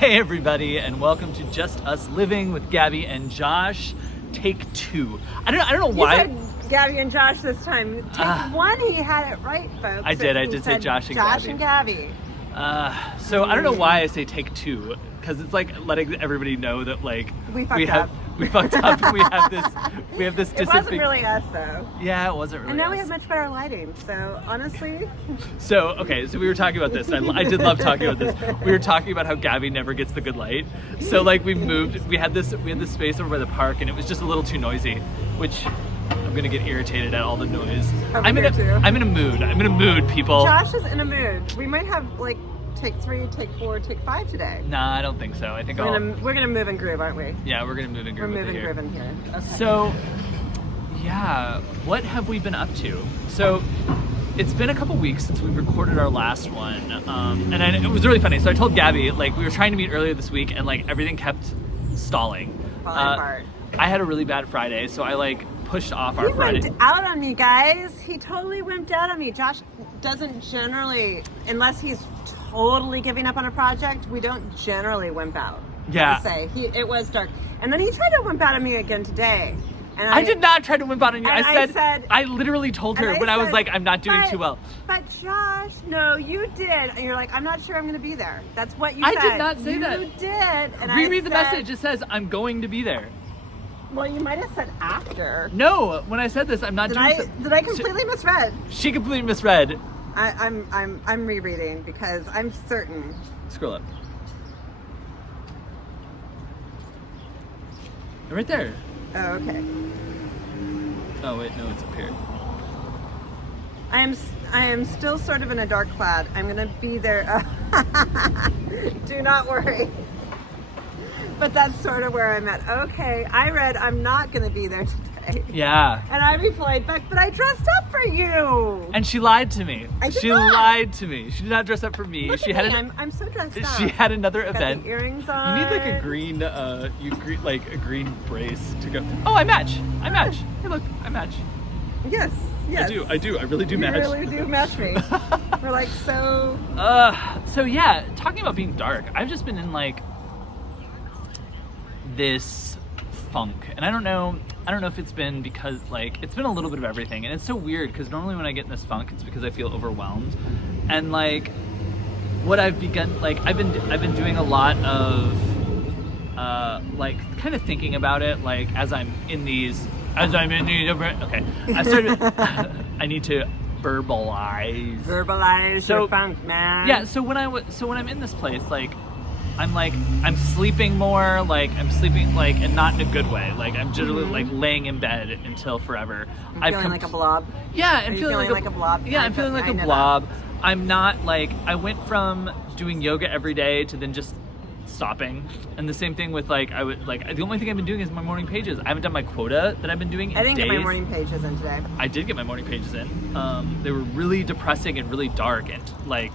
Hey everybody, and welcome to Just Us Living with Gabby and Josh. Take two. I don't know why. You said Gabby and Josh this time. Take one, he had it right, folks. I did. I did say Josh and Josh Gabby. And Gabby. So I don't know why I say take two, because it's like letting everybody know that like we fucked up. We fucked up. And we have this. It wasn't really us though. Yeah, it wasn't really. And now us. we have much better lighting. So honestly. So we were talking about this. I did love talking about this. We were talking about how Gabby never gets the good light. So like we had this space over by the park, and it was just a little too noisy, which I'm gonna get irritated at all the noise. I'm in a mood, people. Josh is in a mood. We might have like take 3, take 4, take 5 today. Nah, I don't think so. I think we're gonna move and groove, aren't we? Yeah, we're gonna move and groove. We're moving and grooving here. Okay. So, yeah, what have we been up to? So, it's been a couple weeks since we recorded our last one, and it was really funny. So I told Gabby, like, we were trying to meet earlier this week, and like everything kept stalling. Falling apart. I had a really bad Friday, so I like pushed off our Friday. He wimped out on me, guys. He totally wimped out on me. Josh doesn't generally, unless he's totally giving up on a project, we don't generally wimp out. Yeah. It was dark. And then he tried to wimp out on me again today. And I did not try to wimp out on you. I I literally told her when I was like, I'm not doing too well. But Josh, no, you did. And you're like, I'm not sure I'm going to be there. That's what you said. I did not say that. You did. And reread the message. It says, I'm going to be there. Well, you might have said after. No, when I said this, I'm not doing so. Did I completely misread? She completely misread. I'm rereading because I'm certain. Scroll up. Right there. Oh, okay. Oh wait, no, it's up here. I am still sort of in a dark cloud. I'm gonna be there. Do not worry. But that's sort of where I'm at. Okay, I read I'm not gonna be there today. Yeah. And I replied back, but I dressed up for you. And she lied to me. She lied to me. She did not dress up for me. Look she at had me. I'm so dressed up. She had another Got event. the earrings on. You need like a green, like a green brace to go. Oh, I match. Hey, look, I match. Yes. I do. I really do match. You really do match me. We're like so. So yeah, talking about being dark, I've just been in like this funk, and I don't know if it's been because like it's been a little bit of everything, and it's so weird because normally when I get in this funk, it's because I feel overwhelmed, and like what I've begun, like I've been doing a lot of like kind of thinking about it, like as I'm in these okay, I started I need to verbalize your funk, man. Yeah, so when I'm in this place, like I'm sleeping more, like I'm sleeping like, and not in a good way, like I'm generally like laying in bed until forever. I'm feeling like a blob. Yeah, I'm feeling like a blob. Yeah, I'm feeling like a blob. I'm not like, I went from doing yoga every day to then just stopping, and the same thing with like the only thing I've been doing is my morning pages. I haven't done my quota that I've been doing in I didn't days. get my morning pages in today. I did get my morning pages in. They were really depressing and really dark, and like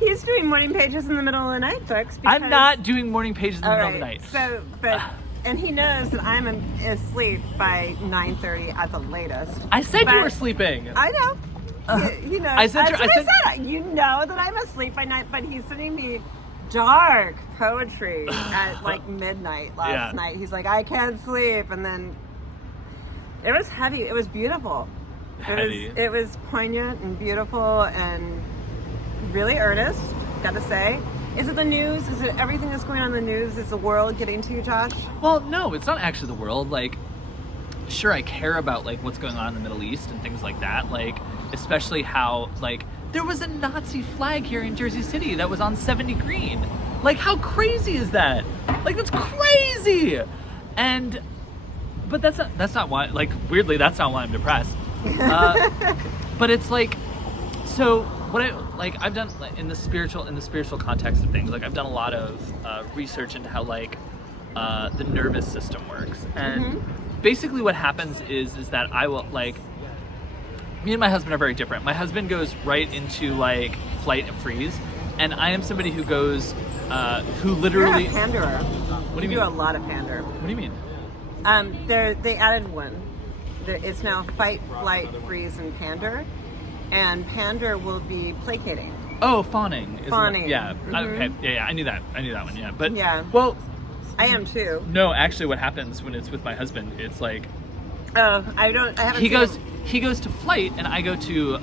He's doing morning pages in the middle of the night, folks. I'm not doing morning pages in the middle of the night. So, and he knows that I'm asleep by 9:30 at the latest. I said you were sleeping. I know. You know. I said you know that I'm asleep by 9, but he's sending me dark poetry at like midnight last night. He's like, I can't sleep, and then it was heavy. It was beautiful. It was poignant and beautiful and really earnest, gotta say. Is it the news? Is it everything that's going on in the news? Is the world getting to you, Josh? Well, no, it's not actually the world. Like, sure, I care about like what's going on in the Middle East and things like that. Like, especially how like there was a Nazi flag here in Jersey City that was on 70 green. Like, how crazy is that? Like, that's crazy. But that's not why. Like, weirdly, that's not why I'm depressed. But it's like, so. I've done like, in the spiritual context of things, like I've done a lot of research into how like the nervous system works, and basically what happens is that I will like, me and my husband are very different. My husband goes right into like flight and freeze, and I am somebody who goes who literally. You're a panderer. What do you mean? You do a lot of pander. What do you mean? They added one. It's now fight, flight, freeze, and pander. And pander will be placating. Oh, fawning. Fawning. Yeah. Mm-hmm. Okay. Yeah. I knew that one. Yeah. But yeah. Well, I am too. no. Actually, what happens when it's with my husband? It's like Oh, I haven't. He goes to flight, and I go to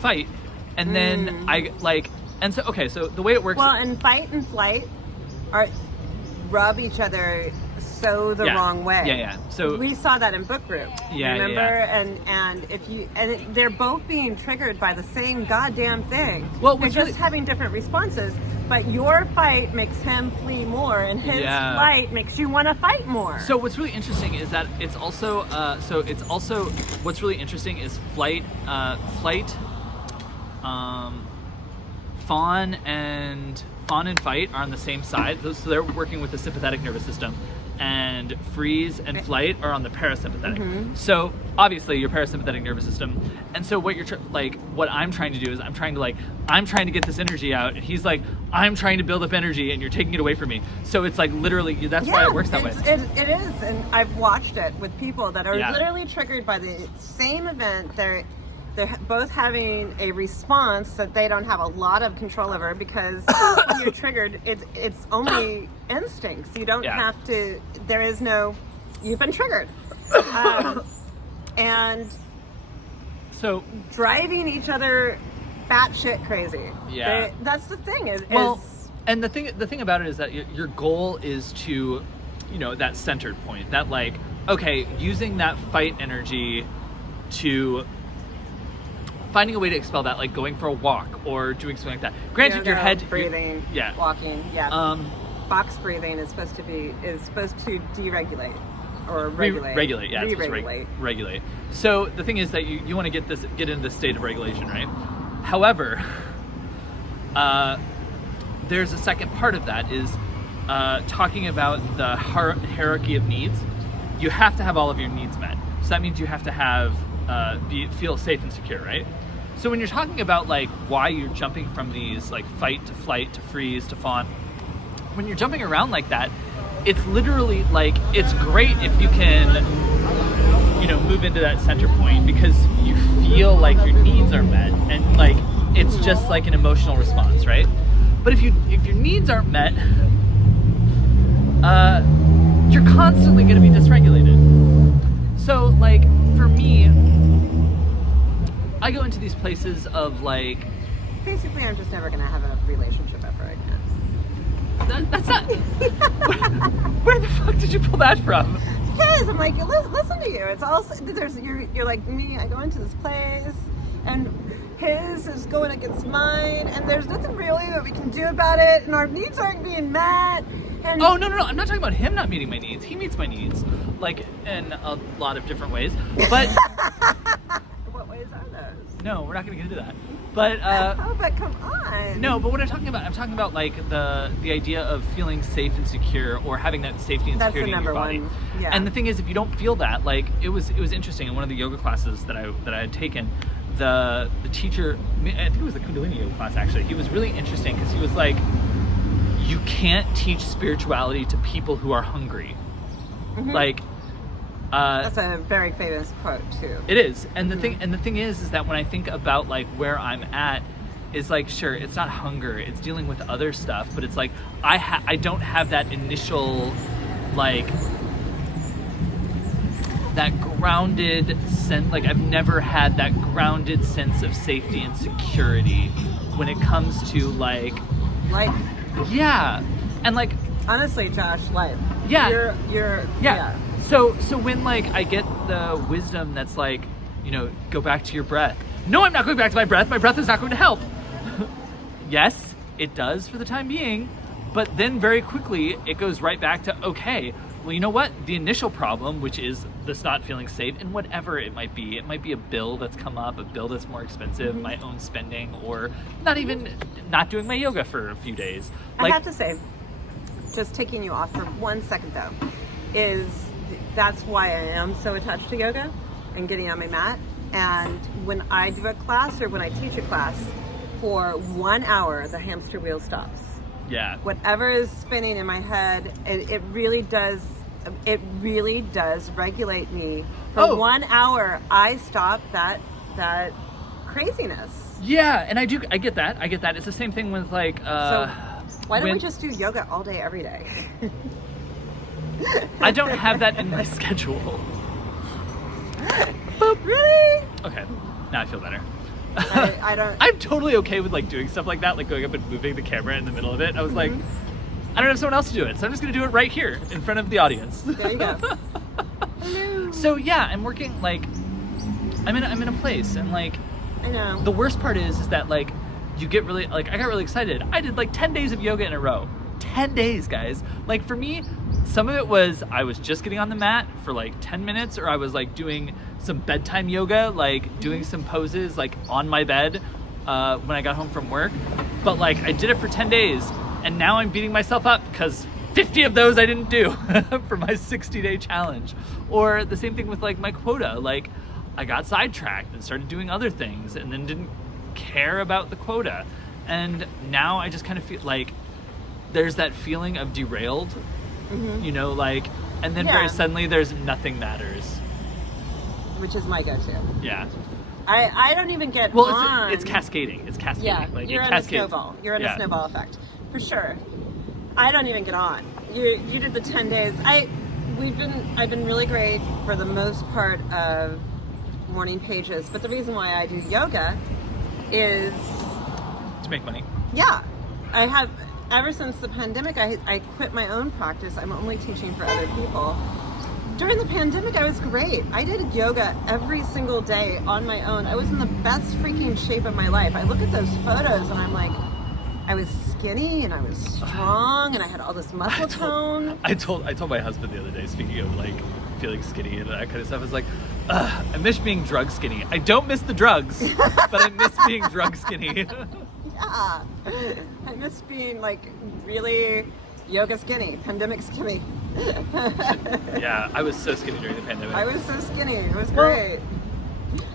fight, and then I like. And so okay. So the way it works. Well, and fight and flight rub each other so the wrong way. Yeah. So we saw that in book group. Yeah. Remember? Yeah. And they're both being triggered by the same goddamn thing. Well, they're just having different responses. But your fight makes him flee more, and his flight makes you want to fight more. So what's really interesting is that it's also what's really interesting is flight, fawn and fight are on the same side. So they're working with the sympathetic nervous system, and freeze and flight are on the parasympathetic. Mm-hmm. So obviously your parasympathetic nervous system, and so what what I'm trying to do is I'm trying to get this energy out, and he's like, I'm trying to build up energy, and you're taking it away from me. So it's like literally that's why it works that way. It is, and I've watched it with people that are literally triggered by the same event. They're both having a response that they don't have a lot of control over, because when you're triggered, it's only instincts. You don't have to. There is no. You've been triggered, and so driving each other batshit crazy. Yeah, that's the thing. And the thing about it is that your goal is to, that centered point. That like, okay, using that fight energy to finding a way to expel that, like going for a walk or doing something like that. Granted, your head, breathing, walking, box breathing is supposed to deregulate or regulate. Regulate. So the thing is that you want to get into this state of regulation, right? However, there's a second part of that is talking about the hierarchy of needs. You have to have all of your needs met. So that means you have to have feel safe and secure, right? So when you're talking about like why you're jumping from these like fight to flight to freeze to fawn, when you're jumping around like that, it's literally like, it's great if you can, move into that center point, because you feel like your needs are met, and like it's just like an emotional response, right? But if your needs aren't met, you're constantly going to be dysregulated. So like for me, I go into these places of like, basically I'm just never gonna have a relationship ever again. That's not. Where the fuck did you pull that from? Because I'm like, listen to you. It's all you're like me. I go into this place, and his is going against mine, and there's nothing really that we can do about it, and our needs aren't being met. And oh no! I'm not talking about him not meeting my needs. He meets my needs, like in a lot of different ways. But what ways are those? No, we're not going to get into that. But oh, but come on. No, but what I'm talking about like the idea of feeling safe and secure, or having that safety and security in your body. One. Yeah. And the thing is, if you don't feel that, like it was interesting in one of the yoga classes that I had taken. The teacher, I think it was the Kundalini yoga class actually. He was really interesting because he was like, you can't teach spirituality to people who are hungry. Mm-hmm. Like that's a very famous quote too. It is. And the thing is that when I think about like where I'm at, is like, sure, it's not hunger, it's dealing with other stuff, but it's like I don't have that initial like that grounded sense. Like I've never had that grounded sense of safety and security when it comes to like life. Yeah. And like honestly, Josh, life. Yeah. You're yeah. So when like I get the wisdom that's like, go back to your breath. No, I'm not going back to my breath. My breath is not going to help. Yes, it does for the time being, but then very quickly it goes right back to, okay, well, you know what? The initial problem, which is this not feeling safe, and whatever it might be a bill that's come up, a bill that's more expensive, my own spending, or not doing my yoga for a few days. I have to say, just taking you off for 1 second though, that's why I am so attached to yoga and getting on my mat. And when I do a class or when I teach a class, for 1 hour, the hamster wheel stops. Yeah. Whatever is spinning in my head, it really does regulate me. For 1 hour, I stop that craziness. Yeah, and I get that. It's the same thing with like. So why don't we just do yoga all day, every day? I don't have that in my schedule. Really? Okay, now I feel better. I don't. I'm totally okay with like doing stuff like that, like going up and moving the camera in the middle of it. I was like, I don't have someone else to do it, so I'm just gonna do it right here in front of the audience. There you go. Hello. So yeah, I'm working like, I'm in a place, and like, I know. the worst part is that like, you get really like, I got really excited. I did like 10 days of yoga in a row. 10 days, guys. Like for me, some of it was I was just getting on the mat for like 10 minutes, or I was like doing some bedtime yoga, like doing some poses like on my bed when I got home from work. But like I did it for 10 days, and now I'm beating myself up because 50 of those I didn't do for my 60-day challenge. Or the same thing with like my quota. Like I got sidetracked and started doing other things and then didn't care about the quota. And now I just kind of feel like there's that feeling of derailed, you know, like, and then very suddenly there's nothing matters. Which is my go-to. Yeah. I don't even get Well, on. it's cascading. It's cascading. Yeah, like, you're it in a cascades. snowball. You're in a snowball effect, for sure. I don't even get on. You did the 10 days. I've been really great for the most part of morning pages, but the reason why I do yoga is To make money. yeah. I have ever since the pandemic. I quit my own practice. I'm only teaching for other people. During the pandemic, I was great. I did yoga every single day on my own. I was in the best freaking shape of my life. I look at those photos and I'm like, I was skinny and I was strong and I had all this muscle tone. I told my husband the other day, speaking of like feeling skinny and that kind of stuff, I was like, I miss being drug skinny. I don't miss the drugs, but I miss being drug skinny. Yeah. I miss being like really yoga skinny, pandemic skinny. Yeah, I was so skinny during the pandemic. I was so skinny. It was great.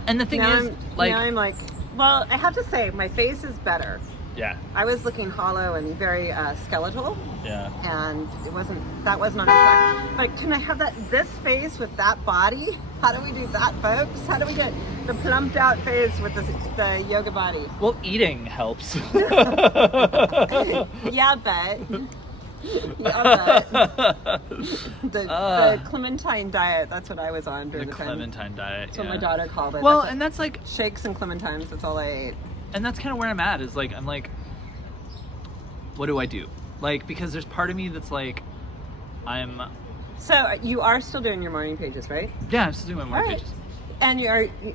And the thing now is, like, now I'm like, well, I have to say, my face is better. yeah, I was looking hollow and very skeletal, yeah. and that was not attractive. Like, can I have this face with that body? How do we do that, folks? How do we get the plumped out face with the yoga body? Well, eating helps. Yeah, but. The clementine diet, that's what I was on during the clementine diet. That's what my daughter called it. Well, and that's like shakes and clementines, that's all I ate. And that's kind of where I'm at, is like, I'm like, what do I do? Like, because there's part of me that's like, So you are still doing your morning pages, right? Yeah, I'm still doing my morning pages. And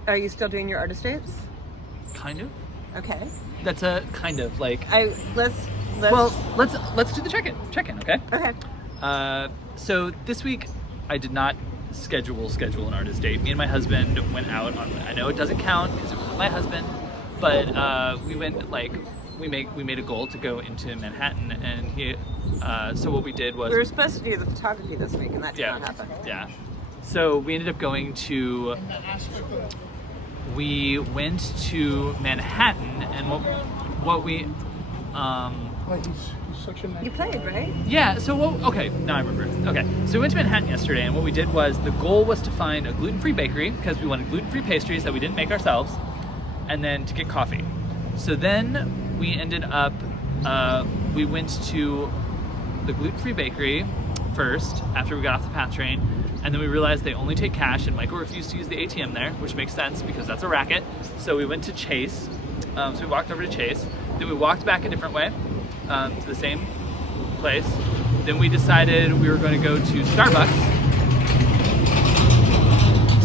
are you still doing your artist dates? Kind of. Okay. That's a kind of like. Let's do the check-in, okay? Okay. So this week I did not schedule an artist date. Me and my husband went out on, I know it doesn't count because it was with my husband, but we went like, we made a goal to go into Manhattan, and he, so what we did was. We were supposed to do the photography this week, and that did not happen. Yeah. So we ended up going to, we went to Manhattan, and what we, he's such a nice. You played, right? Yeah, so okay, now I remember. Okay, so we went to Manhattan yesterday, and what we did was, the goal was to find a gluten-free bakery, because we wanted gluten-free pastries that we didn't make ourselves, and then to get coffee. So then we ended up, we went to the gluten-free bakery first, after we got off the PATH train, and then we realized they only take cash, and Michael refused to use the ATM there, which makes sense, because that's a racket. So we went to Chase, so we walked over to Chase, then we walked back a different way, to the same place. Then we decided we were going to go to Starbucks.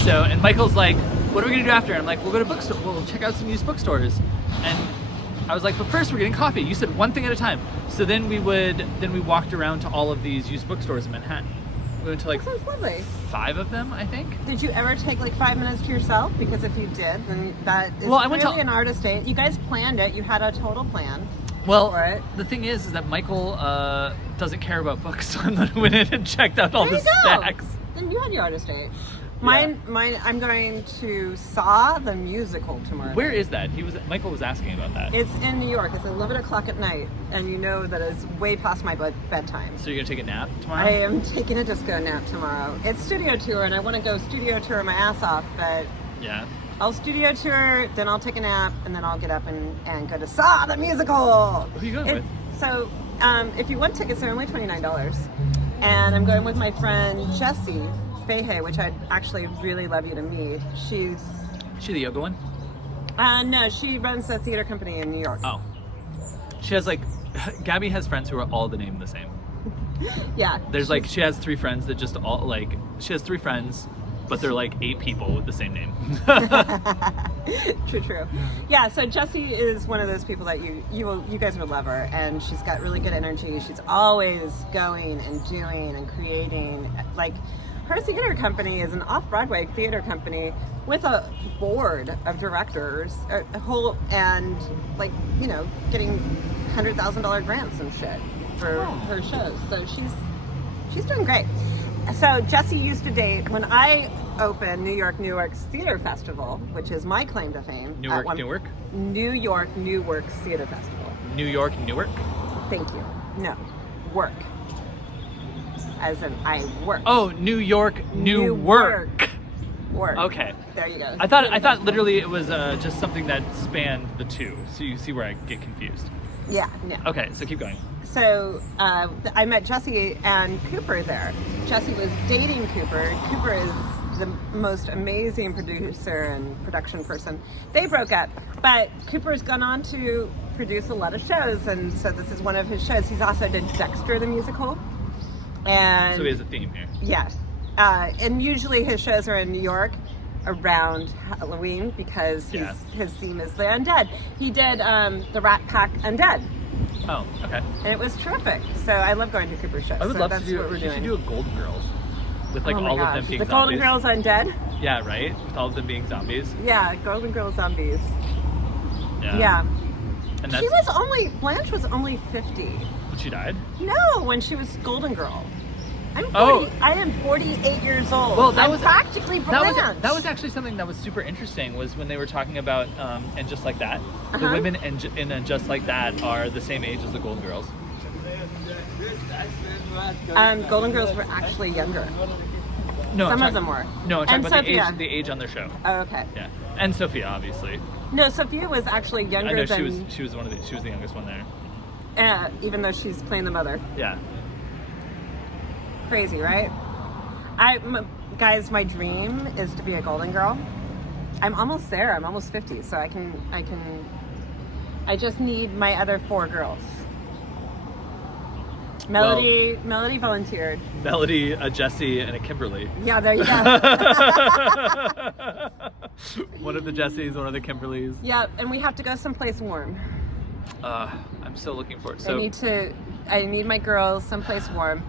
So, and Michael's like, what are we going to do after? And I'm like, we'll go to bookstore. We'll check out some used bookstores. And I was like, but first we're getting coffee. You said one thing at a time. So then we walked around to all of these used bookstores in Manhattan. We went to like That sounds lovely. 5 of them, I think. Did you ever take like 5 minutes to yourself? Because if you did, then that is I went really an artist date. You guys planned it. You had a total plan. Well, for it. The thing is that Michael doesn't care about books, so I went in and checked out all the stacks. Then you had your artist date. Mine. I'm going to Saw the musical tomorrow. Where is that? Michael was asking about that. It's in New York. It's 11 o'clock at night, and you know that it's way past my bedtime. So you're gonna take a nap tomorrow? I am taking a disco nap tomorrow. It's studio tour, and I want to go studio tour my ass off, but yeah. I'll studio tour, then I'll take a nap, and then I'll get up and go to Saw the musical. Who are you going with? So, if you want tickets, they're only $29. And I'm going with my friend Jessie Fahey, which I'd actually really love you to meet. She's She the yoga one? no, she runs a theater company in New York. Oh. She has like, Gabby has friends who are all the name the same. Yeah. There's like, she has 3 friends that just all like, she has 3 friends, but they're like 8 people with the same name. True. Yeah, so Jessie is one of those people that you guys would love her, and she's got really good energy. She's always going and doing and creating. Like, her theater company is an off-Broadway theater company with a board of directors, a whole, and like, you know, getting $100,000 grants and shit for her shows. So she's doing great. So Jessie used to date when I opened New York's Theater Festival, which is my claim to fame. New York Theater Festival. New York, Newark? Thank you. No, work. As in, I work. Oh, New York, Newark. Work. Okay. There you go. I thought literally it was just something that spanned the two. So you see where I get confused. Yeah, no. Okay, so keep going. So I met Jessie and Cooper there. Jessie was dating Cooper. Cooper is the most amazing producer and production person. They broke up, but Cooper's gone on to produce a lot of shows, and so this is one of his shows. He's also did Dexter the musical. And so he has a theme here. Yeah. And usually his shows are in New York around Halloween because his theme is the undead. He did the Rat Pack Undead. Oh, okay. And it was terrific. So I love going to Cooper's shows. I would love to do what we're it. You doing. should do a Golden Girls with like all of them being the zombies. Golden Girls Undead? Yeah, right? With all of them being zombies. Yeah, Golden Girls Zombies. Yeah. Yeah. And that's, Blanche was only 50. when she died? No, when she was Golden Girl. Oh. I am 48 years old. Well, that I'm was practically Blanche. that was actually something that was super interesting. Was when they were talking about and Just Like That. The Uh-huh. women in a Just Like That are the same age as the Golden Girls. Golden Girls were actually younger. No, Some of them were. No, I'm talking And about Sophia. the age on their show. Oh, okay. Yeah, and Sophia obviously. No, Sophia was actually younger I know than. she was the youngest one there. Even though she's playing the mother. Yeah. Crazy, right? Guys, my dream is to be a Golden Girl. I'm almost there. I'm almost 50, so I just need my other 4 girls. Melody volunteered. Melody, a Jessie, and a Kimberly. Yeah, there you go. One of the Jessies, one of the Kimberlys. Yeah, and we have to go someplace warm. I'm so looking forward. I need my girls someplace warm.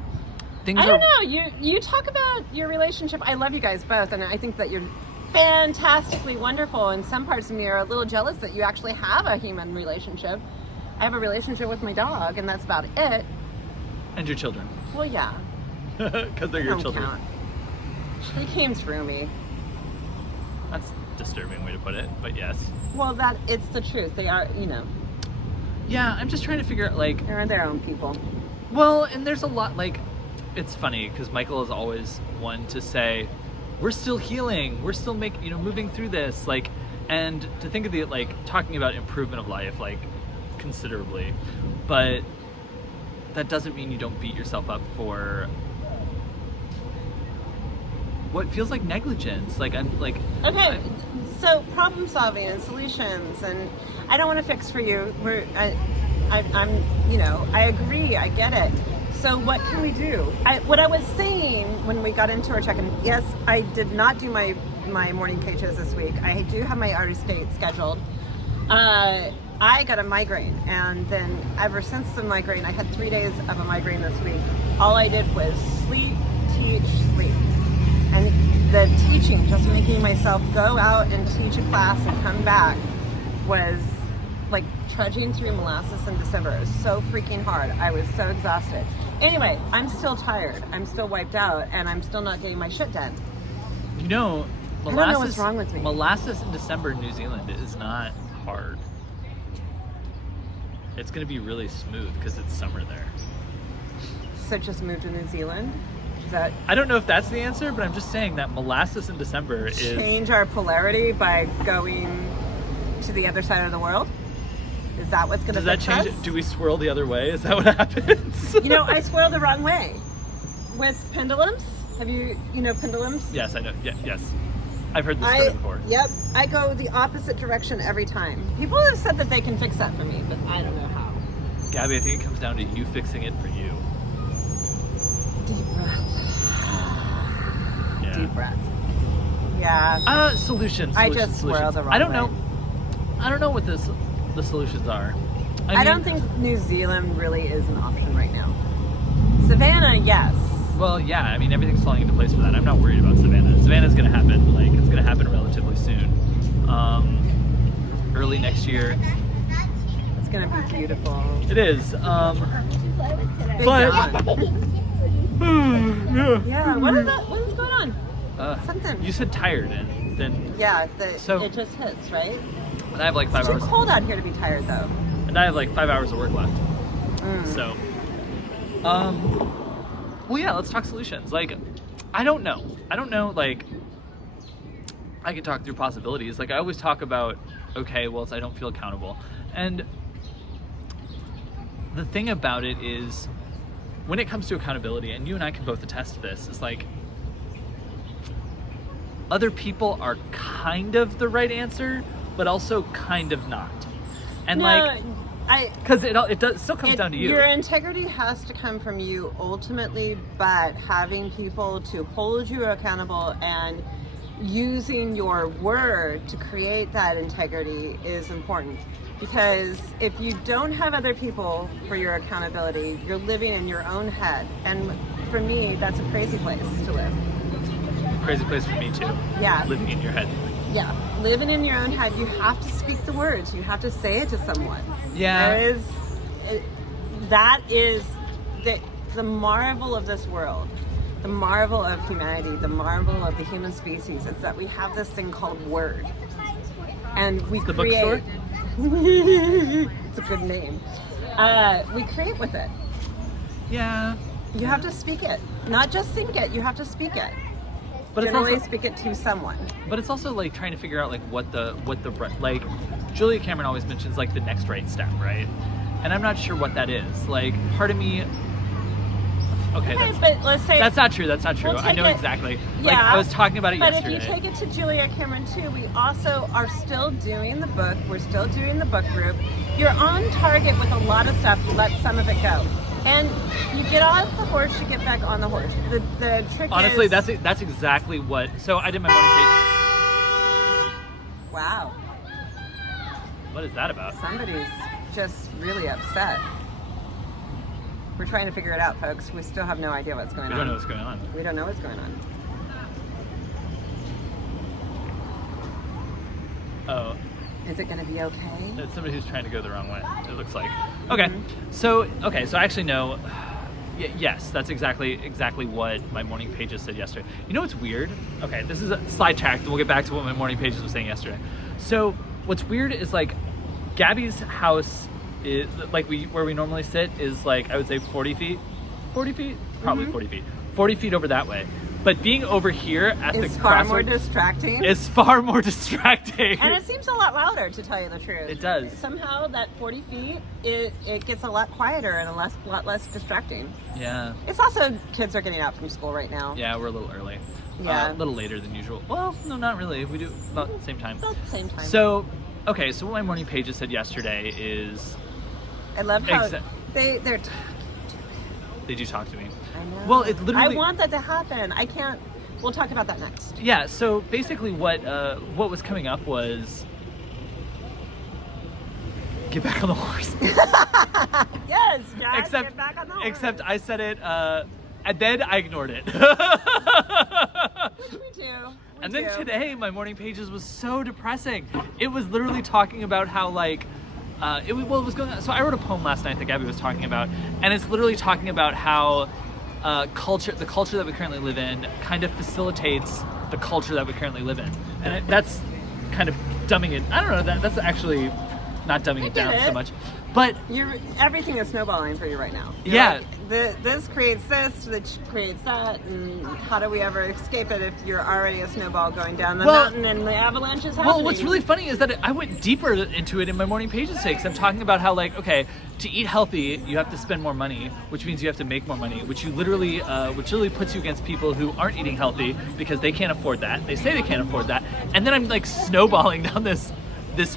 I don't know. You talk about your relationship. I love you guys both, and I think that you're fantastically wonderful. And some parts of me are a little jealous that you actually have a human relationship. I have a relationship with my dog, and that's about it. And your children. Well, yeah. Because they're your Don't children. count. They came through me. That's a disturbing way to put it, but yes. Well, it's the truth. They are, Yeah, I'm just trying to figure out, like... They're their own people. Well, and there's a lot, like... It's funny, because Michael is always one to say, we're still healing, we're still moving through this, like... And to think of the, like, talking about improvement of life, like, considerably. But that doesn't mean you don't beat yourself up for... what feels like negligence. Like, Okay, so problem solving and solutions, and I don't want to fix for you. I'm I agree, I get it. So what can we do? What I was saying when we got into our check-in, yes, I did not do my morning pages this week. I do have my artist date scheduled. I got a migraine, and then ever since the migraine, I had 3 days of a migraine this week. All I did was sleep, teach, sleep. And the teaching, just making myself go out and teach a class and come back, was like trudging through molasses in December. It was so freaking hard. I was so exhausted. Anyway, I'm still tired. I'm still wiped out, and I'm still not getting my shit done. I don't know what's wrong with me. Molasses in December in New Zealand is not hard. It's going to be really smooth because it's summer there. So just move to New Zealand? Is that I don't know if that's the answer, but I'm just saying that molasses in December is... change our polarity by going to the other side of the world? Is that what's going to fix us? Does that change it? Do we swirl the other way? Is that what happens? You know, I swirl the wrong way. With pendulums? Have you know pendulums? Yes, I know. Yes. I've heard this story before. Yep. I go the opposite direction every time. People have said that they can fix that for me, but I don't know how. Gabby, I think it comes down to you fixing it for you. Deep breath. Yeah. Deep breath. Yeah. Solutions. I just swirl the wrong way. I don't know what the solutions are. I I don't think New Zealand really is an option right now. Savannah, yes. Well, yeah, I mean, everything's falling into place for that. I'm not worried about Savannah. Savannah's going to happen. Like, it's going to happen relatively soon. Early next year. It's going to be beautiful. It is. Big But... yawn. Yeah, what is that? What is going on? Something. You said tired, and then... Yeah, So- it just hits, right? And I have like 5 It's too hours. cold out here to be tired, though. And I have like 5 hours of work left. So... well, yeah, let's talk solutions. Like, I don't know, like, I can talk through possibilities. Like, I always talk about, okay, well, I don't feel accountable. And the thing about it is, when it comes to accountability, and you and I can both attest to this, is like, other people are kind of the right answer, but also kind of not. And because it does still comes down to you. Your integrity has to come from you ultimately, but having people to hold you accountable and using your word to create that integrity is important. Because if you don't have other people for your accountability, you're living in your own head. And for me, that's a crazy place to live. Crazy place for me too. Yeah. Living in your head. Yeah, living in your own head, you have to speak the words. You have to say it to someone. Yeah. That is the marvel of this world, the marvel of humanity, the marvel of the human species is that we have this thing called word. And we the create... bookstore? It's a good name. We create with it. Yeah. You have to speak it. Not just think it, you have to speak it. But Generally it's also, speak it to someone. But it's also like trying to figure out like what the like Julia Cameron always mentions like the next right step, right? And I'm not sure what that is. Like part of me okay, but let's say that's not true. That's not true. We'll I know take it- exactly. Yeah, Like I was talking about it but yesterday. if you take it to Julia Cameron too, we also are still doing the book. We're still doing the book group. You're on target with a lot of stuff. You let some of it go, and you get off the horse. You get back on the horse. The trick Honestly, is that's exactly what. So I did my morning page. wow. What is that about? Somebody's just really upset. We're trying to figure it out, folks. We still have no idea what's going on. We don't know what's going on. We don't know what's going on. Oh. Is it going to be okay? It's somebody who's trying to go the wrong way, it looks like. Okay, so I actually know, yes, that's exactly what my morning pages said yesterday. You know what's weird? Okay, this is a sidetrack, we'll get back to what my morning pages was saying yesterday. So what's weird is like, Gabby's house is, like where we normally sit is like, I would say 40 feet? 40 feet? Probably 40 feet. 40 feet over that way. But being over here at the It's far more crossroads distracting. is far more distracting. And it seems a lot louder, to tell you the truth. It does. Somehow that 40 feet, it gets a lot quieter and a lot less distracting. Yeah. It's also, kids are getting out from school right now. Yeah, we're a little early. Yeah. A little later than usual. Well, no, not really. We do about the same time. About the same time. So, okay, so what my morning pages said yesterday is I love how Exa- they're they do talk to me. I know. Well, it literally. I want that to happen. I can't. We'll talk about that next. Yeah. So basically, what was coming up was get back on the horse. Yes, guys, except, get back on the horse. except I said it, and then I ignored it. Which we do. And then today, my morning pages was so depressing. It was literally talking about how like. It was going on. So I wrote a poem last night that Gabby was talking about, and it's literally talking about how the culture that we currently live in kind of facilitates the culture that we currently live in, and that's kind of dumbing it. I don't know. That's actually not dumbing it down get so it. much. But Everything is snowballing for you right now. You're yeah. like, this creates this, which creates that, and how do we ever escape it if you're already a snowball going down the mountain and the avalanche is happening? Well, what's really funny is that I went deeper into it in my morning pages today, because I'm talking about how, like, okay, to eat healthy, you have to spend more money, which means you have to make more money, which literally puts you against people who aren't eating healthy because they can't afford that. They say they can't afford that, and then I'm like snowballing down this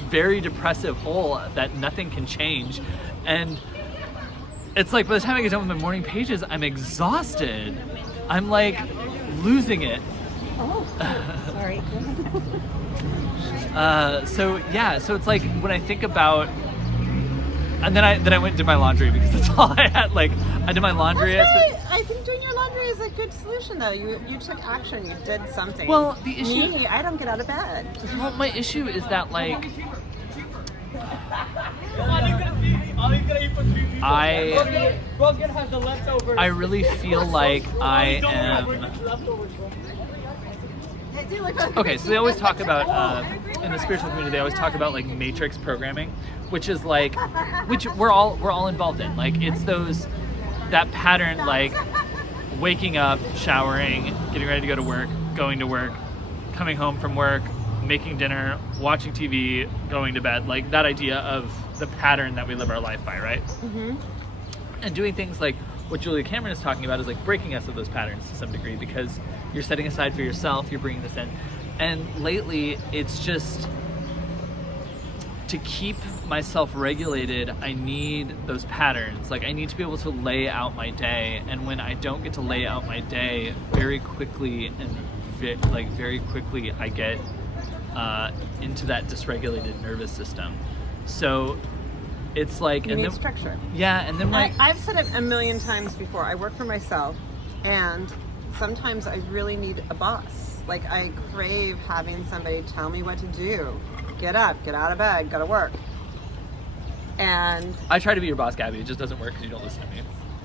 very depressive hole that nothing can change. And it's like by the time I get done with my morning pages, I'm exhausted. I'm like losing it. Oh, sorry. So it's like when I think about, and then I went and did my laundry, because that's all I had. Like, I did my laundry. I think doing your laundry is a good solution, though. You took action. You did something. Well, the issue... Me, I don't get out of bed. Well, my issue is that, like... I really feel like I am... Okay, so they always talk about, in the spiritual community, they always talk about, like, matrix programming, which is like, which we're all involved in. Like, it's that pattern, like, waking up, showering, getting ready to go to work, going to work, coming home from work, making dinner, watching TV, going to bed. Like, that idea of the pattern that we live our life by, right? Mm-hmm. And doing things like what Julia Cameron is talking about is like breaking us of those patterns to some degree, because you're setting aside for yourself, you're bringing this in. And lately, it's just, to keep myself regulated, I need those patterns. Like, I need to be able to lay out my day, and when I don't get to lay out my day, very quickly I get into that dysregulated nervous system. So it's like, you need structure. Yeah, and then like I've said it a million times before. I work for myself, and sometimes I really need a boss. Like, I crave having somebody tell me what to do. Get up, get out of bed, go to work. And I try to be your boss, Gabby. It just doesn't work because you don't listen to me.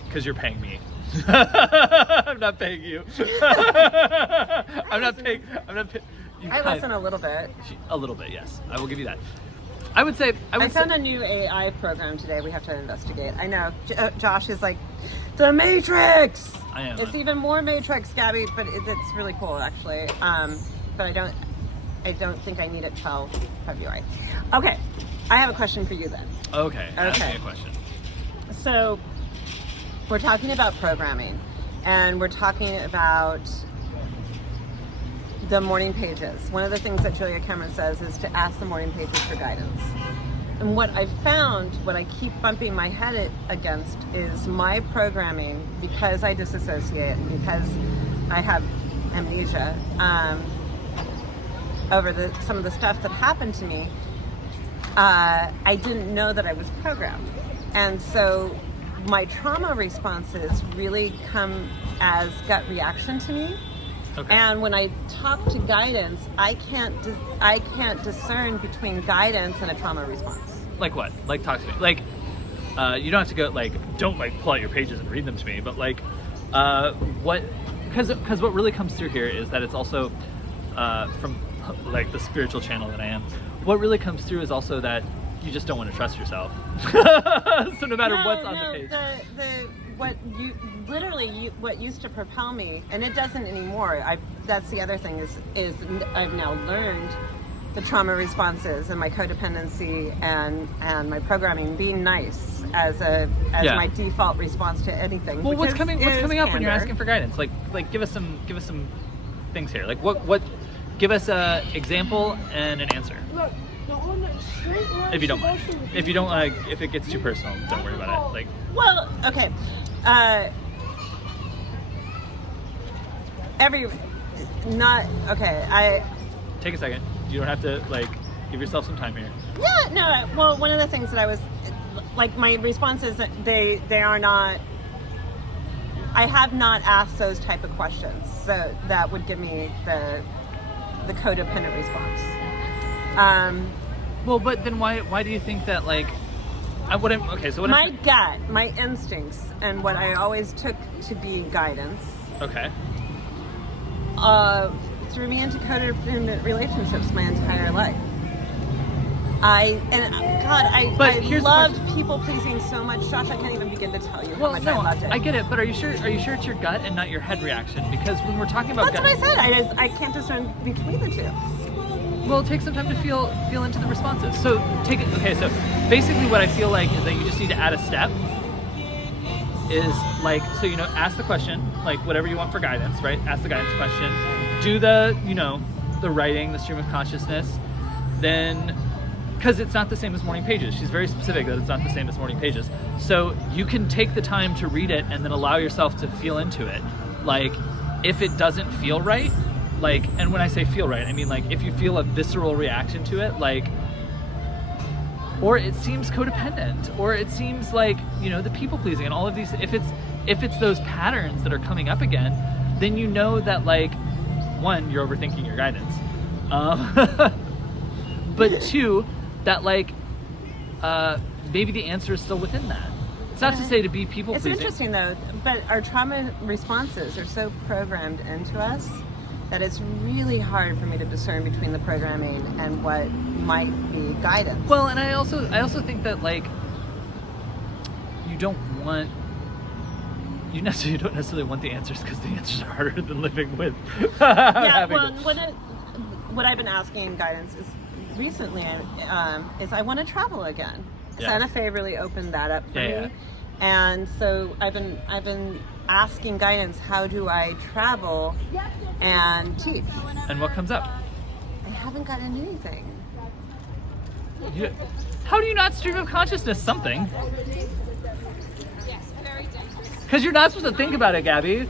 Because you're paying me. I'm not paying you. I'm not paying. I listen a little bit. A little bit, yes. I will give you that. I would say I found a new AI program today. We have to investigate. I know. Josh is like, the Matrix. I am. It's even more Matrix, Gabby, but it's really cool, actually. But I don't think I need it till February. Okay, I have a question for you then. Okay. Ask me a question. So, we're talking about programming, and we're talking about the morning pages. One of the things that Julia Cameron says is to ask the morning pages for guidance. And what I found, what I keep bumping my head against, is my programming, because I disassociate, because I have amnesia over some of the stuff that happened to me. I didn't know that I was programmed. And so my trauma responses really come as gut reaction to me. Okay. And when I talk to guidance, I can't discern between guidance and a trauma response. Like what? Like, talk to me. Like, you don't have to go, like, don't, like, pull out your pages and read them to me, but, like, because what really comes through here is that it's also, from, like, the spiritual channel that I am, what really comes through is also that you just don't want to trust yourself. So no matter what's on the page. What used to propel me, and it doesn't anymore. That's the other thing is I've now learned the trauma responses and my codependency and my programming, being nice as my default response to anything. Well, what's coming up when you're asking for guidance? Like give us some things here. Like what give us a example and an answer. If you don't mind. If you don't if it gets too personal, don't worry about it. Like, well, okay. I take a second. You don't have to, like, give yourself some time here. Yeah, no. Well, one of the things that I was like, my responses, they are not. I have not asked those type of questions, so that would give me the codependent response. Well, but then why do you think that, like, my gut, my instincts, and what I always took to be guidance. Okay. Threw me into codependent relationships my entire life. I here's the loved question. people pleasing so much, Josh. I can't even begin to tell you how Well, much no, I loved it. I get it, but are you sure it's your gut and not your head reaction? Because when we're talking about That's what I said. I can't discern between the two. well, take some time to feel into the responses. So so basically what I feel like is that you just need to add a step. Is like, so, ask the question, like whatever you want for guidance, right? Ask the guidance question. Do the, the writing, the stream of consciousness. Then, because it's not the same as morning pages. She's very specific that it's not the same as morning pages. So you can take the time to read it and then allow yourself to feel into it. Like, if it doesn't feel right, like, and when I say feel right, I mean like if you feel a visceral reaction to it, like, or it seems codependent, or it seems like, the people pleasing and all of these, if it's those patterns that are coming up again, then you know that, like, one, you're overthinking your guidance. But two, that, like, maybe the answer is still within that. It's not to say to be people pleasing. It's interesting though, but our trauma responses are so programmed into us that it's really hard for me to discern between the programming and what might be guidance. Well, and I also think that, like, you don't necessarily want the answers, because the answers are harder than living with. Yeah, well, what I've been asking guidance is recently is I want to travel again. Yeah. Santa Fe really opened that up for me. Yeah. And so I've been asking guidance, how do I travel and teach? And what comes up? I haven't gotten anything. How do you not stream of consciousness something? Because you're not supposed to think about it, Gabby.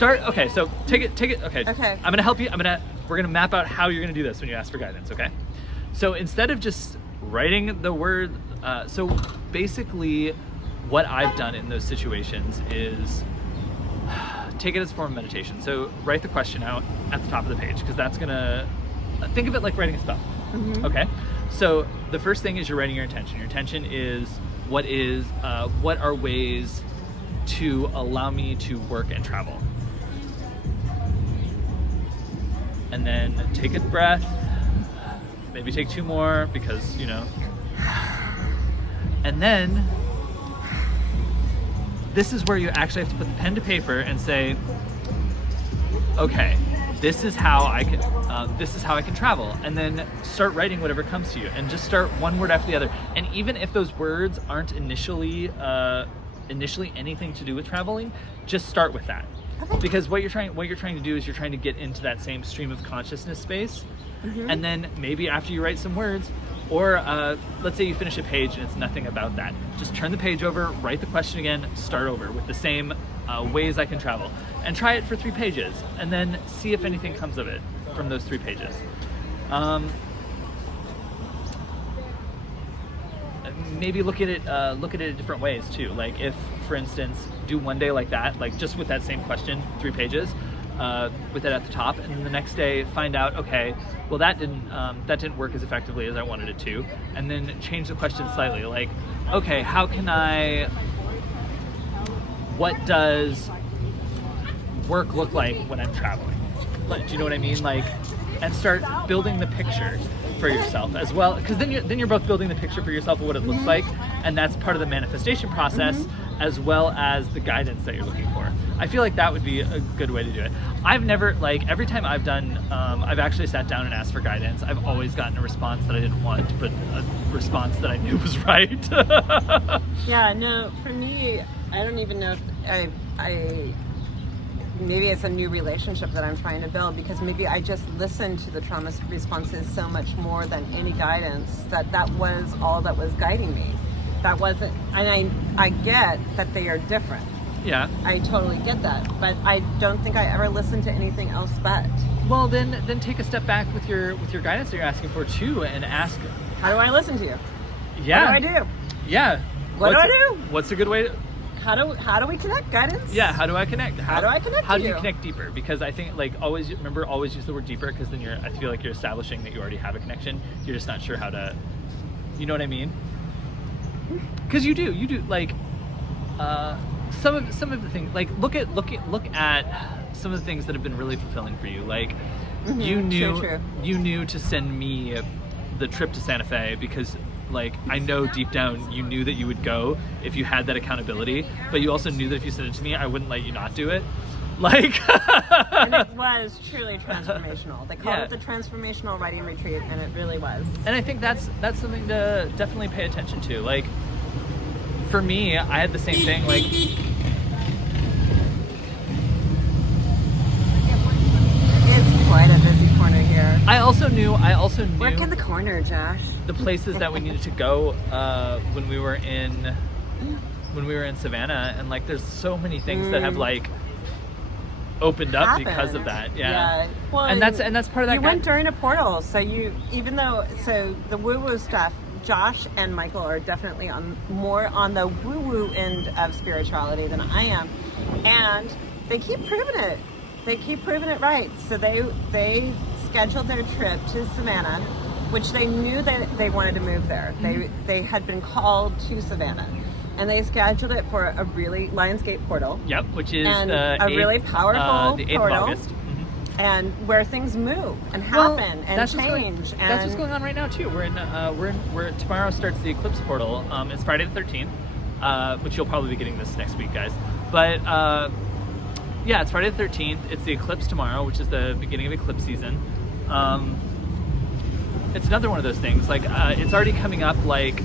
Okay, so take it, okay. Okay. I'm gonna help you, we're gonna map out how you're gonna do this when you ask for guidance, okay? So instead of just writing the word, so basically what I've done in those situations is take it as a form of meditation. So write the question out at the top of the page, because that's gonna, think of it like writing a spell. Mm-hmm. Okay? So the first thing is you're writing your intention. Your intention is what are ways to allow me to work and travel. And then take a breath, maybe take 2 more, because, and then this is where you actually have to put the pen to paper and say, okay, this is how I can travel, and then start writing whatever comes to you, and just start one word after the other. And even if those words aren't initially anything to do with traveling, just start with that. Okay. Because what you're trying to do is you're trying to get into that same stream of consciousness space. Mm-hmm. And then maybe after you write some words, or let's say you finish a page and it's nothing about that, just turn the page over, write the question again, start over with the same ways I can travel, and try it for 3 pages, and then see if anything comes of it from those 3 pages. Maybe look at it in different ways too. Like, if, for instance, do one day like that, like just with that same question, 3 pages, with it at the top, and then the next day find out, okay, well that didn't work as effectively as I wanted it to, and then change the question slightly. Like, okay, what does work look like when I'm traveling? Like, do you know what I mean? Like, and start building the picture for yourself as well, because then you're both building the picture for yourself of what it looks like, and that's part of the manifestation process, as well as the guidance that you're looking for. I feel like that would be a good way to do it. I've never, like, every time I've done, I've actually sat down and asked for guidance. I've always gotten a response that I didn't want, but a response that I knew was right. Yeah, no, for me, I don't even know if maybe it's a new relationship that I'm trying to build, because maybe I just listened to the trauma responses so much more than any guidance, that was all that was guiding me. That wasn't, and I get that they are different. Yeah. I totally get that, but I don't think I ever listened to anything else but. Well, then take a step back with your guidance that you're asking for too, and ask, how do I listen to you? Yeah. What do I do? Yeah. What do I do? What's a good way to? How do we connect, guidance? Yeah, how do I connect? How do I connect How to do you you? connect deeper? Because I think, like, always use the word deeper, because then I feel like you're establishing that you already have a connection. You're just not sure how to, you know what I mean? Because you do, like, some of the things, like, look at some of the things that have been really fulfilling for you. Like, you knew True. you knew to send me the trip to Santa Fe because like I know deep down you knew that you would go if you had that accountability, but you also knew that if you said it to me, I wouldn't let you not do it. Like and it was truly transformational. They called it the transformational writing retreat, and it really was. And I think that's something to definitely pay attention to. Like for me, I had the same thing. Like it's quite a busy corner here. I also knew Work in the corner, Josh. The places that we needed to go when we were in Savannah, and like there's so many things that have like opened up because of that. Well, and that's part of that. You went during a portal, so the woo-woo stuff, Josh and Michael are definitely more on the woo-woo end of spirituality than I am, and they keep proving it. They keep proving it right. So they scheduled their trip to Savannah, which they knew that they wanted to move there. They had been called to Savannah. And they scheduled it for a really Lionsgate portal. Yep, which is a really powerful the 8th portal. of August. Mm-hmm. And where things move and happen and that's change. That's what's going on right now too. We're tomorrow starts the Eclipse portal. It's Friday the 13th, which you'll probably be getting this next week, guys. But yeah, it's Friday the 13th. It's the eclipse tomorrow, which is the beginning of eclipse season. It's another one of those things. Like it's already coming up. Like.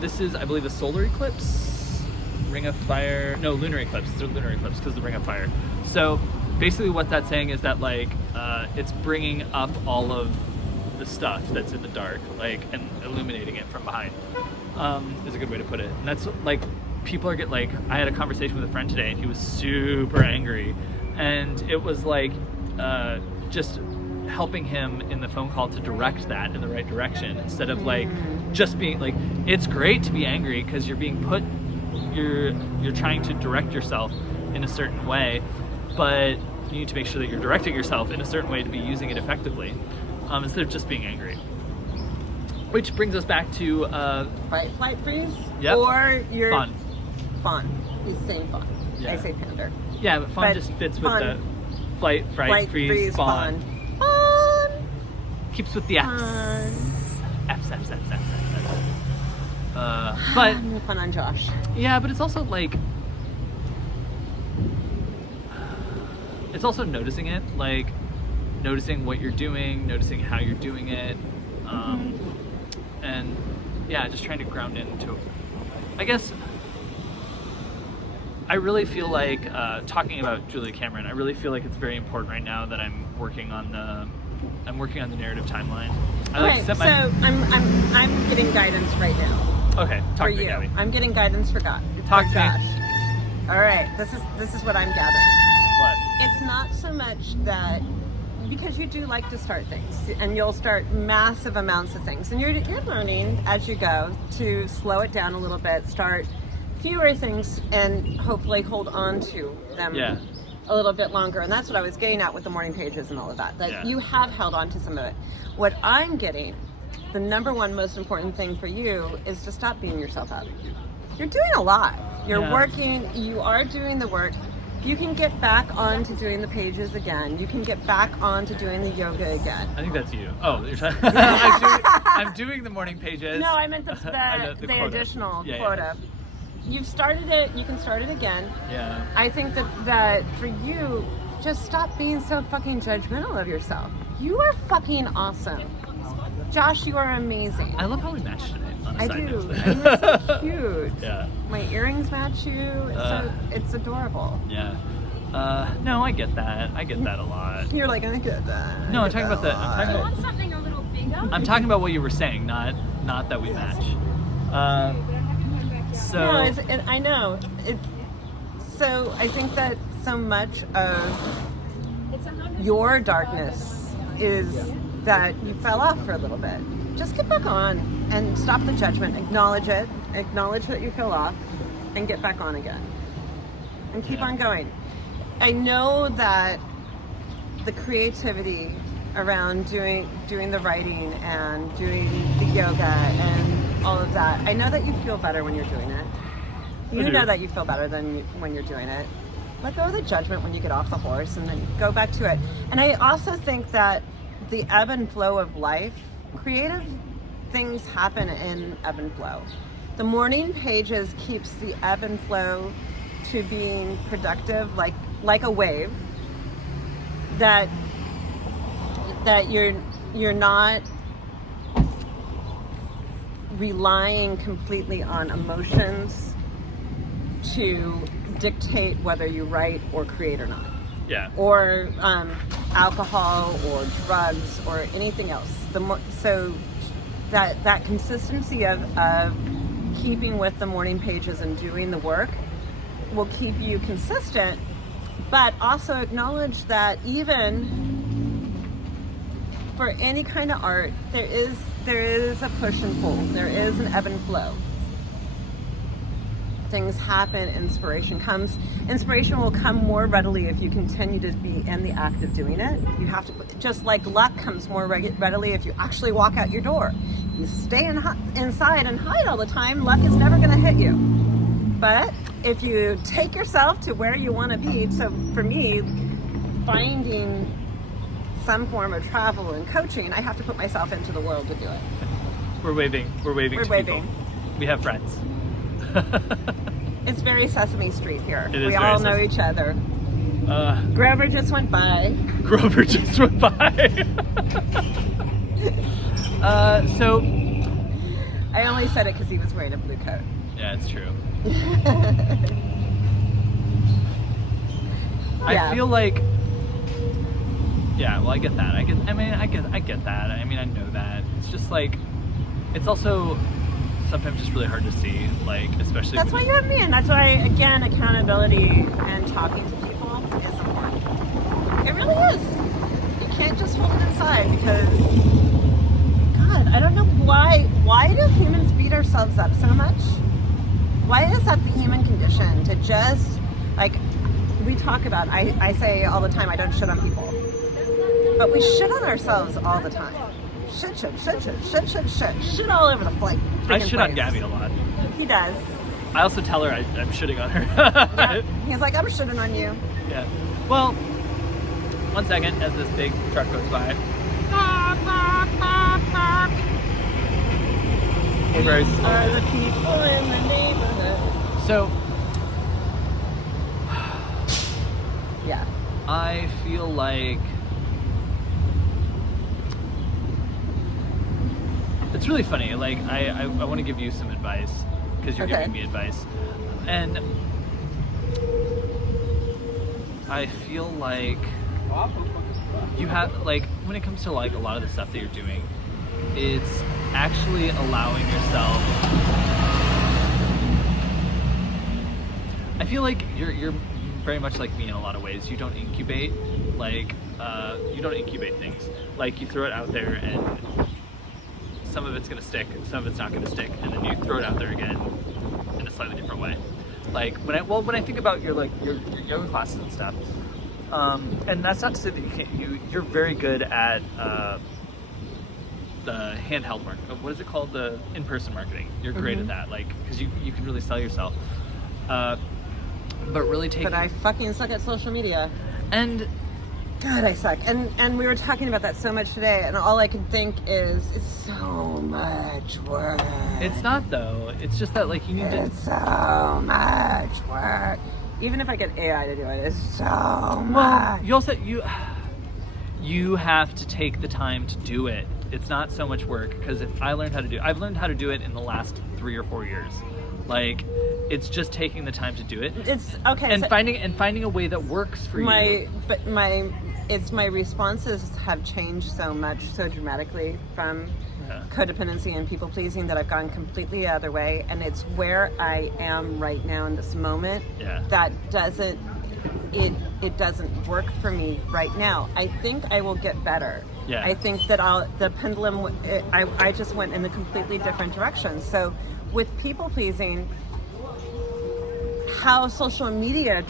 This is, I believe, a solar eclipse, ring of fire. No, lunar eclipse. It's a lunar eclipse because the ring of fire. So basically what that's saying is that like it's bringing up all of the stuff that's in the dark, like, and illuminating it from behind is a good way to put it. And that's like, people are I had a conversation with a friend today and he was super angry. And it was like just helping him in the phone call to direct that in the right direction instead of like just being like, it's great to be angry because you're being put, you're trying to direct yourself in a certain way, but you need to make sure that you're directing yourself in a certain way to be using it effectively instead of just being angry. Which brings us back to fight, flight, freeze. Yep. Or your fawn. He's saying fawn. Yeah. I say panda. Yeah, but fawn just fits with the flight, fright, freeze, fawn. Fawn. Keeps with the F's. F's. But fun on Josh. Yeah, but it's also like, it's also noticing it, like noticing what you're doing, noticing how you're doing it, and yeah, just trying to ground into, I guess, I really feel like, talking about Julia Cameron, I really feel like it's very important right now that I'm working on the narrative timeline. I'm getting guidance right now. Okay, talk to me, Gabby. I'm getting guidance for God. Talk to Josh. me. All right, this is what I'm gathering. What? It's not so much that, because you do like to start things, and you'll start massive amounts of things, and you're learning as you go to slow it down a little bit, start fewer things, and hopefully hold on to them a little bit longer. And that's what I was getting at with the morning pages and all of that. That you have held on to some of it. What I'm getting, the number one most important thing for you is to stop beating yourself up. You're doing a lot. You're working, you are doing the work. You can get back on to doing the pages again. You can get back on to doing the yoga again. I think that's you. Oh, you're trying. I'm doing the morning pages. No, I meant the additional quota. You've started it, you can start it again. Yeah. I think that for you, just stop being so fucking judgmental of yourself. You are fucking awesome. Josh, you are amazing. I love how we matched today. I do. And you're so cute. Yeah. My earrings match you. It's adorable. Yeah. No, I get that. I get that a lot. You're like, I get that. No, I'm talking about I want something a little bigger. I'm talking about what you were saying, not that we match. So. No, I know. So I think that so much of your darkness is that you fell off for a little bit. Just get back on and stop the judgment. Acknowledge it. Acknowledge that you fell off and get back on again. And keep on going. I know that the creativity around doing the writing and doing the yoga and all of that, I know that you feel better when you're doing it. You know that you feel better than when you're doing it. Let go of the judgment when you get off the horse and then go back to it. And I also think that the ebb and flow of life. Creative things happen in ebb and flow. The morning pages keeps the ebb and flow to being productive, like a wave. That you're not relying completely on emotions to dictate whether you write or create or not. Yeah. Or alcohol or drugs or anything else. So that consistency of keeping with the morning pages and doing the work will keep you consistent, but also acknowledge that even for any kind of art, there is a push and pull. There is an ebb and flow. Things happen, inspiration comes. Inspiration will come more readily if you continue to be in the act of doing it. You have to, just like luck comes more readily if you actually walk out your door. You stay inside and hide all the time, luck is never going to hit you. But if you take yourself to where you want to be, so for me, finding some form of travel and coaching, I have to put myself into the world to do it. We're waving to people. We have friends. It's very Sesame Street here. We all know each other. Grover just went by. So I only said it because he was wearing a blue coat. yeah, it's true. Yeah. I feel like, yeah, well, I get that. I get that. I mean, I know that. It's just like, it's also sometimes just really hard to see, like, especially. That's why you're a man. That's why, again, accountability and talking to people is important. It really is. You can't just hold it inside because, God, I don't know why. Why do humans beat ourselves up so much? Why is that the human condition to just, like, we talk about, I say all the time, I don't shit on people. But we shit on ourselves all the time. Shit all over the place. I shit on Gabby a lot. He does. I also tell her I'm shitting on her. Yeah. He's like, I'm shitting on you. Yeah. Well, 1 second as this big truck goes by. We're very slow. Are the people in the neighborhood? So, Yeah. I feel like it's really funny. Like, I want to give you some advice because you're giving me advice, and I feel like you have, like, when it comes to like a lot of the stuff that you're doing, it's actually allowing yourself. I feel like you're very much like me in a lot of ways. You don't incubate, like, you don't incubate things. Like, you throw it out there and some of it's gonna stick, some of it's not gonna stick, and then you throw it out there again in a slightly different way. Like, when I think about your yoga classes and stuff, and that's not to say that you can't. You're very good at the handheld market. What is it called? The in-person marketing. You're great at that, like, because you can really sell yourself. But really taking. But I fucking suck at social media. And God, I suck. And we were talking about that so much today, and all I can think is, it's so much work. It's not, though. It's just that, like, you need to. It's so much work. Even if I get AI to do it, it's so much. Well, you also you have to take the time to do it. It's not so much work, because if I've learned how to do it in the last 3 or 4 years. Like, it's just taking the time to do it. It's okay. And finding a way that works for you. My responses have changed so much, so dramatically from codependency and people pleasing that I've gone completely the other way, and it's where I am right now in this moment. Yeah. That doesn't work for me right now. I think I will get better. Yeah. I think that the pendulum. I just went in a completely different direction. So with people pleasing, how social media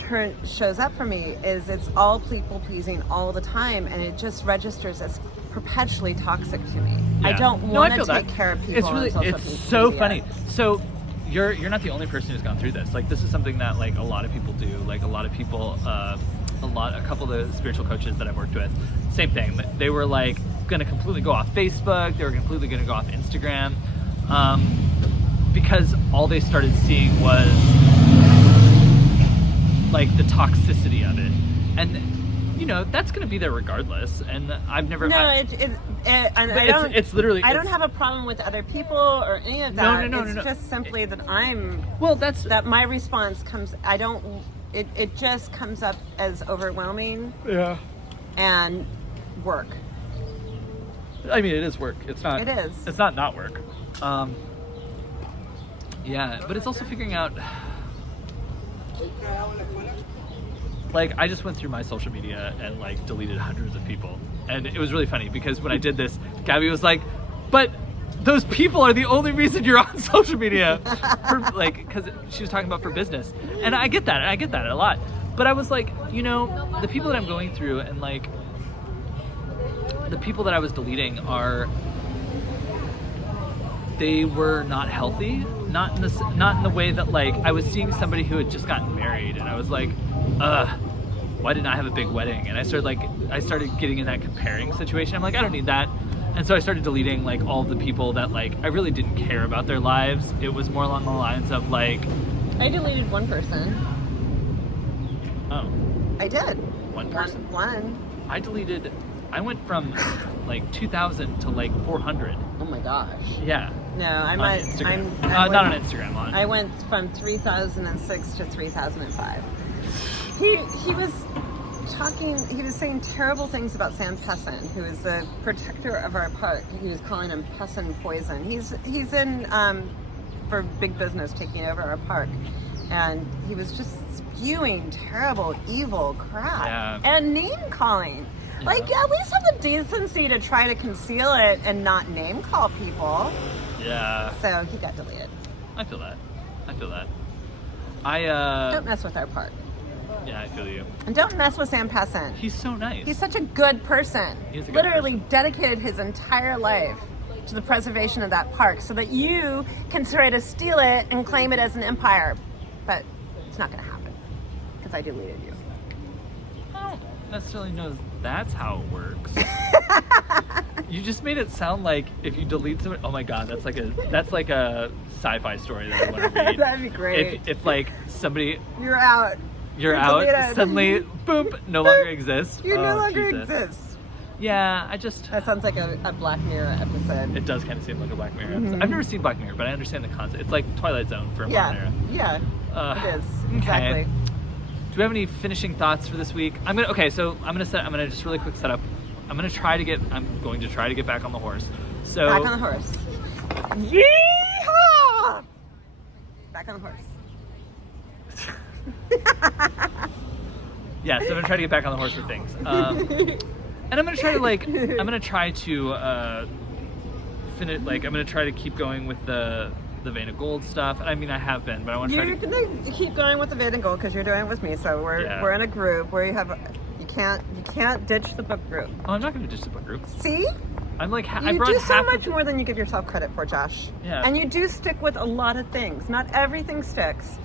shows up for me is it's all people pleasing all the time, and it just registers as perpetually toxic to me. Yeah. I don't want to take care of people. It's so funny. So you're not the only person who's gone through this. Like, this is something that, like, a lot of people do. Like, a lot of people a couple of the spiritual coaches that I've worked with, same thing. They were like going to completely go off Facebook. They were completely going to go off Instagram, because all they started seeing was like the toxicity of it, and that's going to be there regardless. And I've never. No, it's literally. I don't have a problem with other people or any of that. No. It's just simply that that my response comes. It just comes up as overwhelming. Yeah. And work. I mean, it is work. It's not. It is. It's not work. Yeah, but it's also figuring out. Like, I just went through my social media and like deleted hundreds of people, and it was really funny because when I did this, Gabby was like, "But those people are the only reason you're on social media," because she was talking about for business, and I get that a lot. But I was like, the people that I'm going through and like the people that I was deleting they were not healthy, not in the way that like I was seeing somebody who had just gotten married, and I was like, why didn't I have a big wedding? And I started getting in that comparing situation. I'm like, I don't need that. And so I started deleting like all of the people that like I really didn't care about their lives. It was more along the lines of like, I deleted one person. Oh. I did. One person? One. I went from like 2,000 to like 400. Oh my gosh. Yeah. No, on Instagram. Not on Instagram. I went from 3006 to 3005. He was saying terrible things about Sam Pessin, who is the protector of our park. He was calling him Pessin poison. He's in for big business taking over our park, and he was just spewing terrible, evil crap and name calling. Yeah. Like, at least have the decency to try to conceal it and not name call people. Yeah. So he got deleted. I feel that. Don't mess with our park. Yeah, I feel you. And don't mess with Sam Pessin. He's so nice. He's such a good person. He's a good Literally person. dedicated his entire life to the preservation of that park so that you can try to steal it and claim it as an empire. But it's not going to happen because I deleted you. I don't necessarily know that's how it works. You just made it sound like if you delete somebody, oh my god, that's like a sci-fi story that I want to read. That'd be great. If like somebody you're out, suddenly boom, no longer exists. You no longer Jesus. exist. Yeah, that sounds like a Black Mirror episode. It does kind of seem like a Black Mirror episode. I've never seen Black Mirror, but I understand the concept. It's like Twilight Zone for a modern era. Yeah, it is. Okay. Exactly. Do we have any finishing thoughts for this week? I'm gonna just really quick set up. I'm going to try to get back on the horse. So back on the horse. Yeehaw! Back on the horse. Yeah, so I'm going to try to get back on the horse for things. And I'm going to try to finish, like, I'm going to try to keep going with the Vein of Gold stuff. I mean, I have been, but I want to try to... You're going to keep going with the Vein of Gold because you're doing it with me, so we're in a group where you have... You can't ditch the book group. Oh, I'm not going to ditch the book group. See? I'm like, I do so much more than you give yourself credit for, Josh. Yeah. And you do stick with a lot of things. Not everything sticks.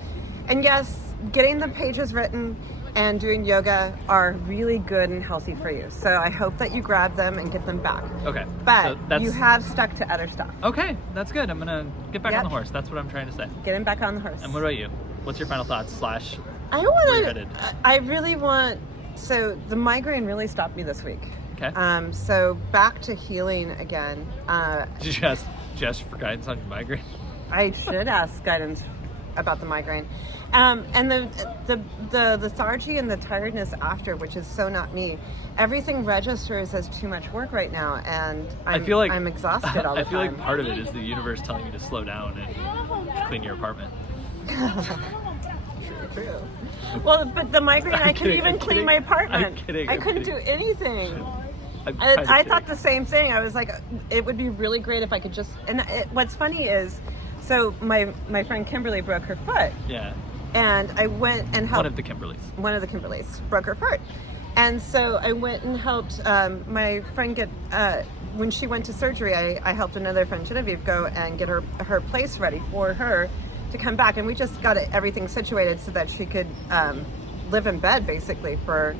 And yes, getting the pages written and doing yoga are really good and healthy for you. So I hope that you grab them and get them back. Okay. But you have stuck to other stuff. Okay, that's good. I'm going to get back on the horse. That's what I'm trying to say. Getting back on the horse. And what about you? What's your final thoughts / I really want... So the migraine really stopped me this week. Okay. So back to healing again. Did you ask for guidance on your migraine? I should ask guidance about the migraine. And the lethargy and the tiredness after, which is so not me. Everything registers as too much work right now, and I feel like I'm exhausted all the time. I feel like part of it is the universe telling you to slow down and clean your apartment. True. Well, but the migraine, I couldn't even clean my apartment. I'm kidding. I couldn't do anything. I thought the same thing. I was like, it would be really great if I could just. And what's funny is, so my friend Kimberly broke her foot. Yeah. And I went and helped. One of the Kimberleys broke her foot, and so I went and helped my friend get. When she went to surgery, I helped another friend, Genevieve, go and get her place ready for her to come back, and we just got everything situated so that she could live in bed basically for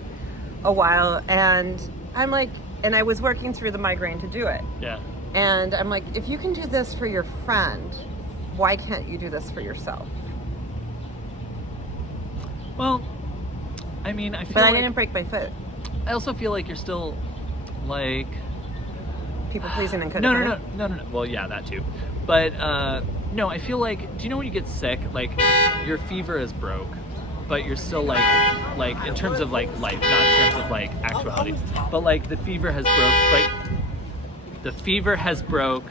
a while. And I'm like, and I was working through the migraine to do it. Yeah. And I'm like, if you can do this for your friend, why can't you do this for yourself? Well, I mean, I feel But I like didn't break my foot. I also feel like you're still like People pleasing and no. Well, yeah, that too. But no, I feel like, do you know when you get sick, like your fever is broke, but you're still like in terms of like life, not in terms of like actuality, but like the fever has broke. Like the fever has broke,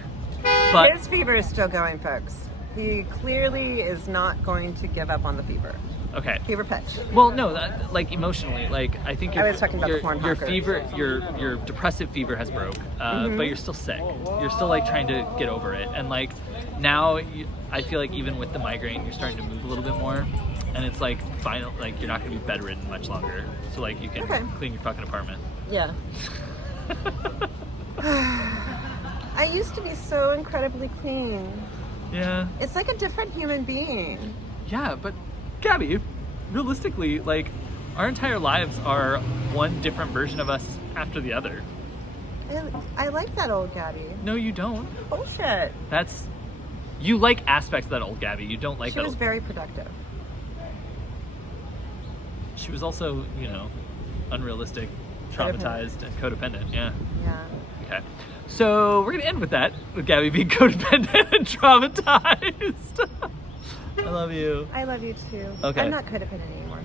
but His fever is still going, folks. He clearly is not going to give up on the fever. okay. Fever pitch. Well, no, like emotionally, like I think I was talking about the porn your hawker. fever, your depressive fever has broke, but you're still sick. You're still like trying to get over it, and like now I feel like even with the migraine, you're starting to move a little bit more, and it's like final, like you're not gonna be bedridden much longer, so like you can clean your fucking apartment. Yeah. I used to be so incredibly clean. Yeah. It's like a different human being. Yeah, but Gabby, realistically, like our entire lives are one different version of us after the other. I like that old Gabby. No, you don't. Bullshit. You like aspects of that old Gabby. You don't like She that. was very productive. She was also, unrealistic, traumatized, and codependent. Yeah. Yeah. Okay. So we're gonna end with that, with Gabby being codependent and traumatized. I love you. I love you too. Okay. I'm not codependent anymore.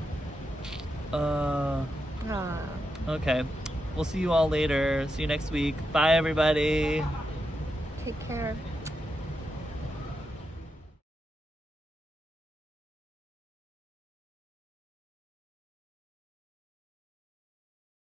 Ah. Okay. We'll see you all later. See you next week. Bye, everybody. Take care.